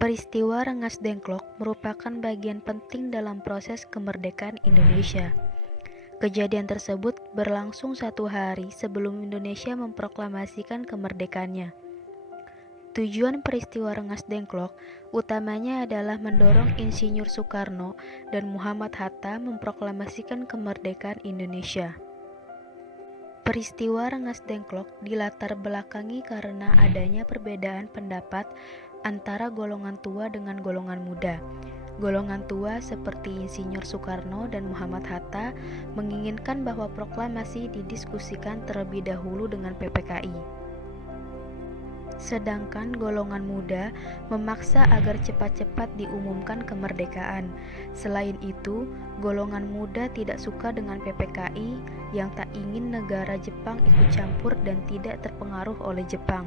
Peristiwa Rengas Dengklok merupakan bagian penting dalam proses kemerdekaan Indonesia. Kejadian tersebut berlangsung 1 hari sebelum Indonesia memproklamasikan kemerdekaannya. Tujuan peristiwa Rengas Dengklok utamanya adalah mendorong Insinyur Soekarno dan Muhammad Hatta memproklamasikan kemerdekaan Indonesia. Peristiwa Rengas Dengklok dilatar belakangi karena adanya perbedaan pendapat antara golongan tua dengan golongan muda. Golongan tua seperti Insinyur Soekarno dan Muhammad Hatta menginginkan bahwa proklamasi didiskusikan terlebih dahulu dengan PPKI. Sedangkan golongan muda memaksa agar cepat-cepat diumumkan kemerdekaan. Selain itu, golongan muda tidak suka dengan PPKI yang tak ingin negara Jepang ikut campur dan tidak terpengaruh oleh Jepang.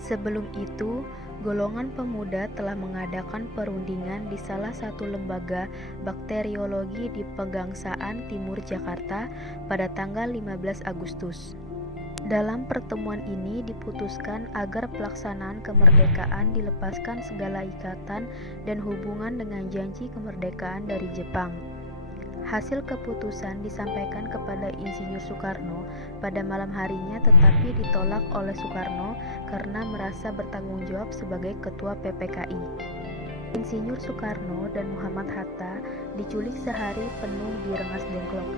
Sebelum itu, golongan pemuda telah mengadakan perundingan di salah satu lembaga bakteriologi di Pegangsaan Timur Jakarta pada tanggal 15 Agustus. Dalam pertemuan ini diputuskan agar pelaksanaan kemerdekaan dilepaskan segala ikatan dan hubungan dengan janji kemerdekaan dari Jepang. Hasil keputusan disampaikan kepada Insinyur Soekarno pada malam harinya, tetapi ditolak oleh Soekarno karena merasa bertanggung jawab sebagai ketua PPKI. Insinyur Soekarno dan Muhammad Hatta diculik sehari penuh di Rengas Dengklok.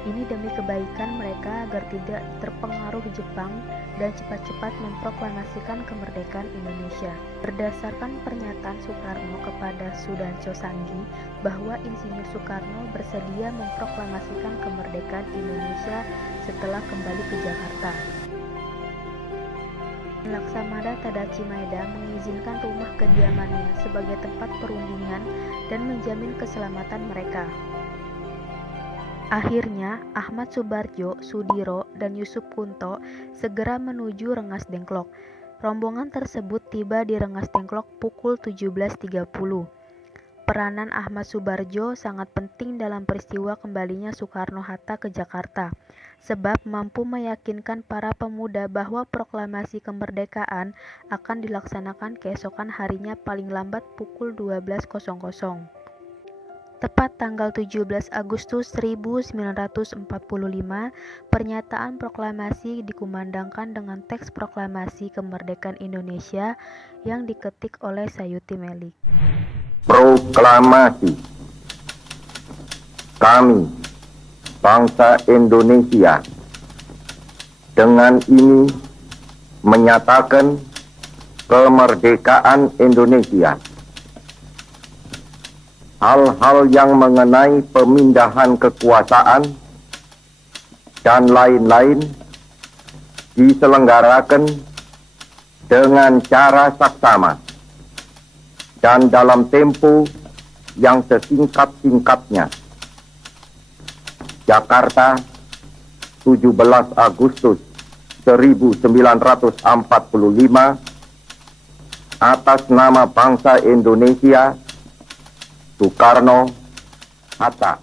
Ini demi kebaikan mereka agar tidak terpengaruh Jepang dan cepat-cepat memproklamasikan kemerdekaan Indonesia. Berdasarkan pernyataan Soekarno kepada Sudarso Sanggi bahwa Insinyur Soekarno bersedia memproklamasikan kemerdekaan Indonesia setelah kembali ke Jakarta. Laksamana Tadachi Maeda mengizinkan rumah kediamannya sebagai tempat perundingan dan menjamin keselamatan mereka. Akhirnya, Ahmad Subardjo, Sudiro, dan Yusuf Kunto segera menuju Rengas Dengklok. Rombongan tersebut tiba di Rengas Dengklok pukul 17.30. Peranan Ahmad Subardjo sangat penting dalam peristiwa kembalinya Soekarno-Hatta ke Jakarta, sebab mampu meyakinkan para pemuda bahwa proklamasi kemerdekaan akan dilaksanakan keesokan harinya paling lambat pukul 12.00. Tepat tanggal 17 Agustus 1945, pernyataan proklamasi dikumandangkan dengan teks proklamasi kemerdekaan Indonesia yang diketik oleh Sayuti Melik. Proklamasi. Kami, bangsa Indonesia, dengan ini menyatakan kemerdekaan Indonesia. Hal-hal yang mengenai pemindahan kekuasaan dan lain-lain diselenggarakan dengan cara saksama dan dalam tempo yang sesingkat-singkatnya. Jakarta, 17 Agustus 1945, atas nama bangsa Indonesia, Soekarno, Hatta.